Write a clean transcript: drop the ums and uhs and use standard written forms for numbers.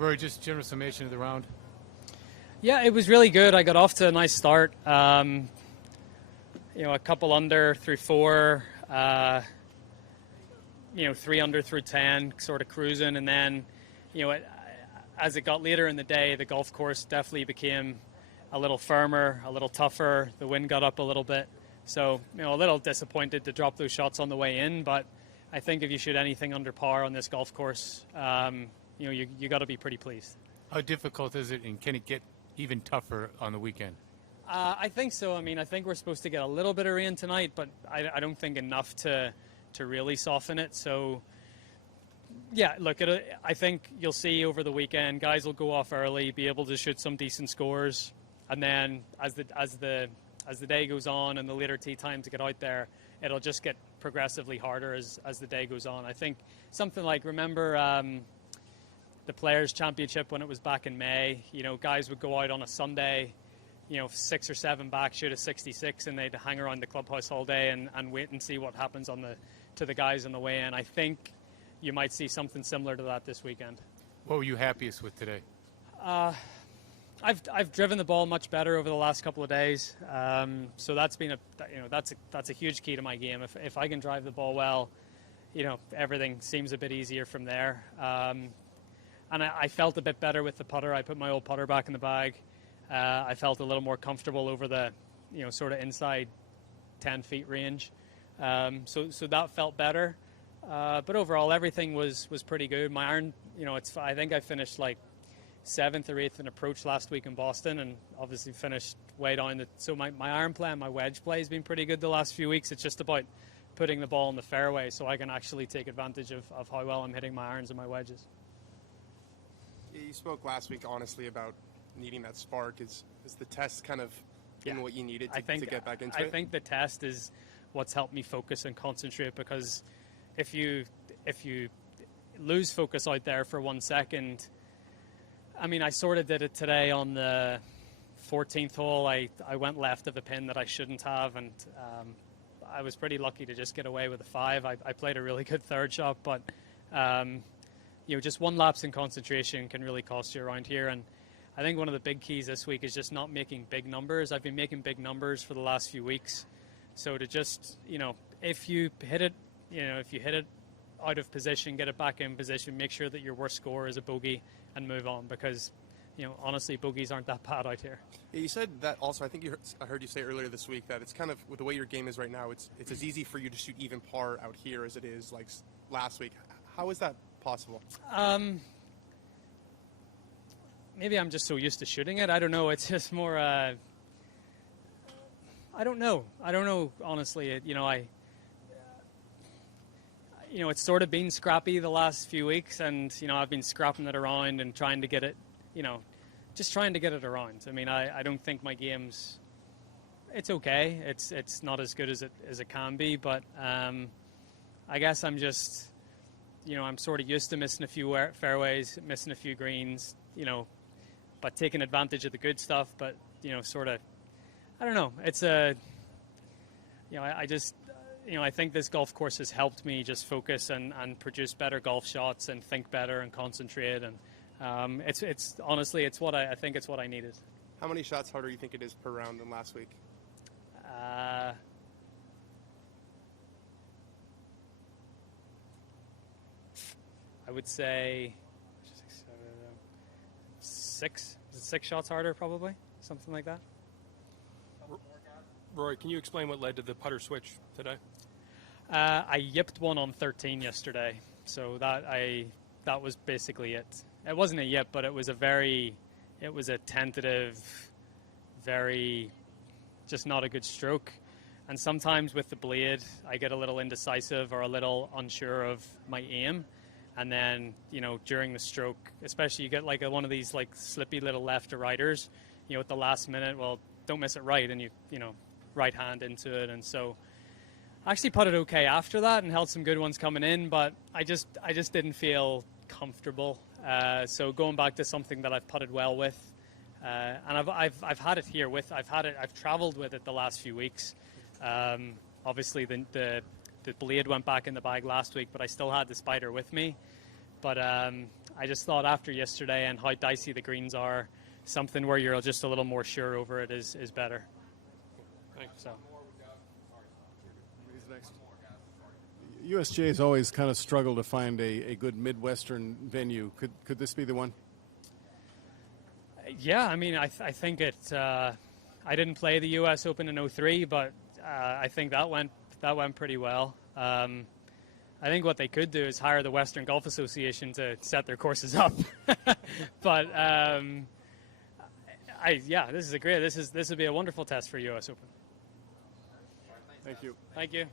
Rory, just general summation of the round. Yeah, it was really good. I got off to a nice start. A couple under through 4, 3 under through 10, sort of cruising. And then, as it got later in the day, the golf course definitely became a little firmer, a little tougher. The wind got up a little bit. So, a little disappointed to drop those shots on the way in. But I think if you shoot anything under par on this golf course, you got to be pretty pleased. How difficult is it, and can it get even tougher on the weekend? I think so. I think we're supposed to get a little bit of rain tonight, but I don't think enough to really soften it. So, yeah, look, I think you'll see over the weekend, guys will go off early, be able to shoot some decent scores, and then as the day goes on and the later tee times to get out there, it'll just get progressively harder as the day goes on. I think something like, remember the Players Championship when it was back in May, guys would go out on a Sunday, 6 or 7 back, shoot a 66, and they'd hang around the clubhouse all day and wait and see what happens to the guys on the way in. I think you might see something similar to that this weekend. What were you happiest with today? I've driven the ball much better over the last couple of days, so that's been that's a huge key to my game. If I can drive the ball well, everything seems a bit easier from there. And I felt a bit better with the putter. I put my old putter back in the bag. I felt a little more comfortable over the, sort of inside 10 feet range. So that felt better. But overall, everything was pretty good. My iron, I think I finished like 7th or 8th in approach last week in Boston, and obviously finished way down. So my iron play and my wedge play has been pretty good the last few weeks. It's just about putting the ball in the fairway so I can actually take advantage of how well I'm hitting my irons and my wedges. You spoke last week honestly about needing that spark. Is the test kind of been what you needed to get back into it? I think the test is what's helped me focus and concentrate, because if you lose focus out there for 1 second, I sort of did it today on the 14th hole. I went left of a pin that I shouldn't have, and I was pretty lucky to just get away with a 5. I played a really good third shot, but just one lapse in concentration can really cost you around here. And I think one of the big keys this week is just not making big numbers. I've been making big numbers for the last few weeks. So to just, if you hit it out of position, get it back in position, make sure that your worst score is a bogey and move on, because, honestly, bogeys aren't that bad out here. Yeah, you said that also. I think I heard you say earlier this week that it's kind of, with the way your game is right now, it's as easy for you to shoot even par out here as it is like last week. How is that possible? Maybe I'm just so used to shooting it. I don't know. It's just more. I don't know. Honestly, it's sort of been scrappy the last few weeks, and I've been scrapping it around and trying to get it. Just trying to get it around. I don't think my game's. It's okay. It's not as good as it can be, but I guess I'm just. I'm sort of used to missing a few fairways, missing a few greens, but taking advantage of the good stuff. But, sort of, I don't know. It's I think this golf course has helped me just focus and produce better golf shots and think better and concentrate. And it's honestly, it's what I think it's what I needed. How many shots harder do you think it is per round than last week? I would say 6. Is it 6 shots harder, probably? Something like that. Rory, can you explain what led to the putter switch today? I yipped one on 13 yesterday, so that was basically it. It wasn't a yip, but it was a tentative, very, just not a good stroke. And sometimes with the blade, I get a little indecisive or a little unsure of my aim. And then, during the stroke, especially you get like one of these like slippy little left or righters, at the last minute, well, don't miss it right, and you right hand into it. And so I actually putted okay after that and held some good ones coming in, but I just didn't feel comfortable. So going back to something that I've putted well with, and I've had it here I've traveled with it the last few weeks. Obviously the blade went back in the bag last week, but I still had the Spider with me. But I I just thought after yesterday and how dicey the greens are, something where you're just a little more sure over it is better. Thanks. So. USGA has always kind of struggled to find a good Midwestern venue. Could this be the one? Yeah, I mean, I think it. I didn't play the U.S. Open in 03, but I think that went pretty well. I think what they could do is hire the Western Golf Association to set their courses up. But this is a great. This would be a wonderful test for U.S. Open. Thank you. Thank you.